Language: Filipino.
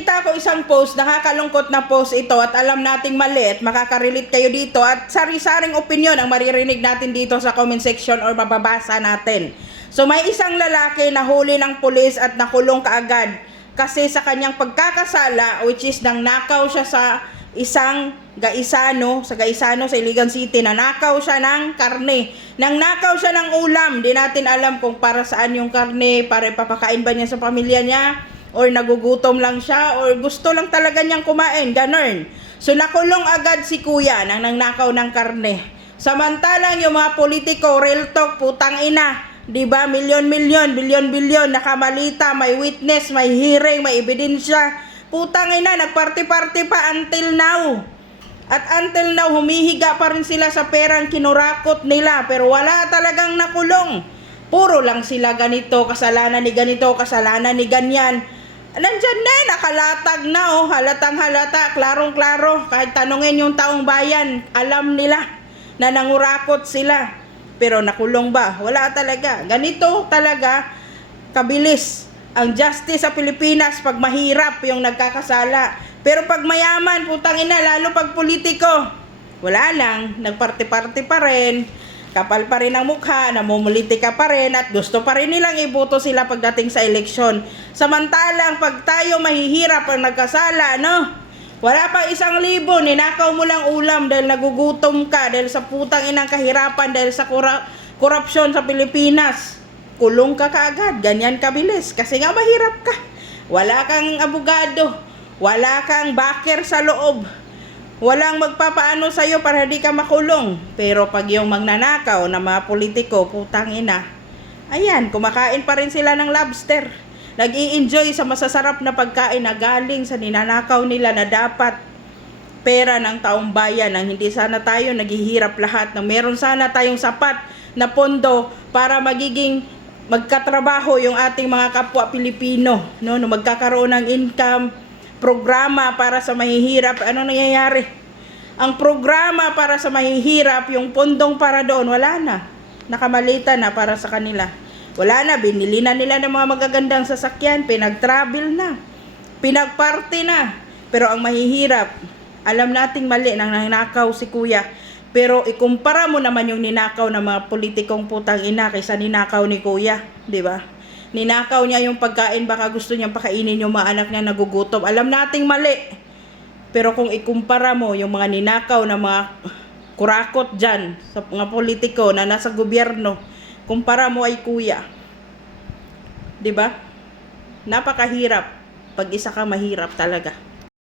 nakita ko isang post, nakakalungkot na post ito at alam nating mali at makaka-relate kayo dito at sari-saring opinion ang maririnig natin dito sa comment section or mababasa natin. So may isang lalaki na huli ng pulis at nakulong kaagad kasi sa kanyang pagkakasala, which is nang nakaw siya sa isang Gaisano, sa Iligan City, nanakaw siya ng karne. Nang nakaw siya ng ulam, di natin alam kung para saan yung karne, para ipapakain ba niya sa pamilya niya, or nagugutom lang siya, or gusto lang talaga niyang kumain, ganun. So nakulong agad si kuya nang nangnakaw ng karne. Samantalang yung mga politiko, real talk, putang ina, diba, milyon-milyon, bilyon-bilyon, nakamalita, may witness, may hearing, may ebidensya. Putang ina, nagparty-party pa until now. At until now, humihiga pa rin sila sa perang kinurakot nila. Pero wala talagang nakulong. Puro lang sila ganito, kasalanan ni ganito, kasalanan ni ganyan. Nandyan na, nakalatag na, oh, halatang halata, klarong-klaro. Kahit tanungin yung taong bayan, alam nila na nangurakot sila. Pero nakulong ba? Wala talaga. Ganito talaga kabilis ang justice sa Pilipinas pag mahirap yung nagkakasala. Pero pag mayaman, putang ina, lalo pag politiko, wala lang, nagparty-party pa rin, kapal pa rin ang mukha, namumulitika pa rin, at gusto pa rin nilang iboto sila pagdating sa eleksyon. Samantalang pag tayo mahihirap ang nagkasala, no? Wala pa 1,000, ninakaw mo lang ulam dahil nagugutom ka, dahil sa putang inang kahirapan, dahil sa korupsyon sa Pilipinas. Kulong ka kaagad, ganyan kabilis, kasi nga mahirap ka. Wala kang abogado, wala kang backer sa loob, walang magpapaano sa'yo para hindi ka makulong. Pero pag yung magnanakaw na mga politiko, putang ina, ayan, kumakain pa rin sila ng lobster. Nag-i-enjoy sa masasarap na pagkain na galing sa ninanakaw nila na dapat pera ng taong bayan, nang hindi sana tayo naghihirap lahat, nang meron sana tayong sapat na pondo para magkatrabaho yung ating mga kapwa Pilipino, no magkakaroon ng income, programa para sa mahihirap. Ano nangyayari? Ang programa para sa mahihirap, yung pondong para doon, wala na. Nakamalita na para sa kanila. Wala na, binili na nila ng mga magagandang sasakyan, pinag-travel na, pinag-party na. Pero ang mahihirap, alam nating mali nang nanakaw si kuya. Pero ikumpara mo naman yung ninakaw ng mga politikong putang ina kaysa ninakaw ni kuya, di ba? Ninakaw niya yung pagkain, baka gusto niyang pakainin yung mga anak niya nagugutom. Alam nating mali. Pero kung ikumpara mo yung mga ninakaw na mga kurakot dyan, sa mga politiko na nasa gobyerno, kumpara mo ay kuya. Diba? Napakahirap pag isa ka mahirap talaga.